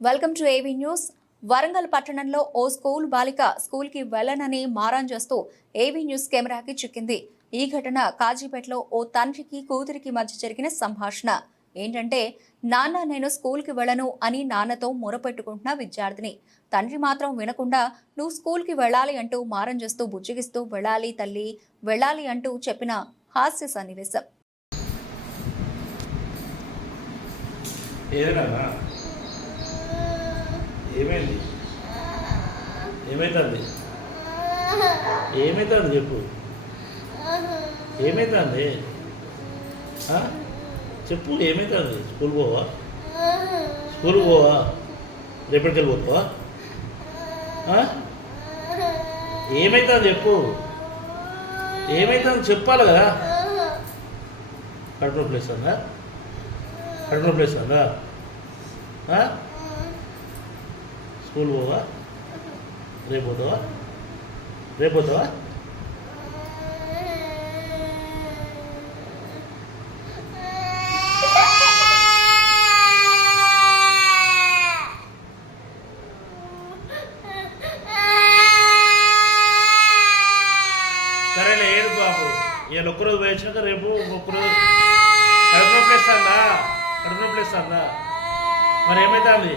Welcome to AV news. Warangal పట్టణంలో ఓ school బాలిక స్కూల్కి వెళ్ళనని మారాన్ చేస్తూ ఏవీ న్యూస్ కెమెరాకి చిక్కింది. ఈ ఘటన కాజీపేటలో ఓ తండ్రికి కూతురికి మధ్య జరిగిన సంభాషణ. ఏంటంటే నాన్న నేను స్కూల్కి వెళ్ళను అని నాన్నతో మొరపెట్టుకుంటున్న విద్యార్థిని. తండ్రి మాత్రం వినకుండా నువ్వు స్కూల్కి వెళ్ళాలి అంటూ మారం చేస్తూ బుజ్జగిస్తూ వెళ్ళాలి తల్లి వెళ్ళాలి అంటూ చెప్పిన హాస్య సన్నివేశం. ఏమైంది? ఏమైతుంది? ఏమైతుంది చెప్పు. ఏమైతుంది? చెప్పు ఏమైతుంది? స్కూల్ పోవా? స్కూల్ పోవా? రేపటికి వెళ్ళిపోతావా ఆ? ఏమైతుంది చెప్పు. ఏమైతుంది చెప్పాలి కదా. కడుపులో ప్లేస్ వేస్తుందా కడుపులో ప్లేస్ వేస్తుందా స్కూల్ పోవా? రేపు పోతావా? రేపు పోతావా? సరేలే ఏడు బాబు. ఇవాళ ఒక్కరోజు పోయి వచ్చినాక రేపు ఒక్కరోజు కడుపు నొప్పి వేస్తుందా కడుపు నొప్పి వేస్తుందా మరి ఏమైతుంది ఏమైతుంది?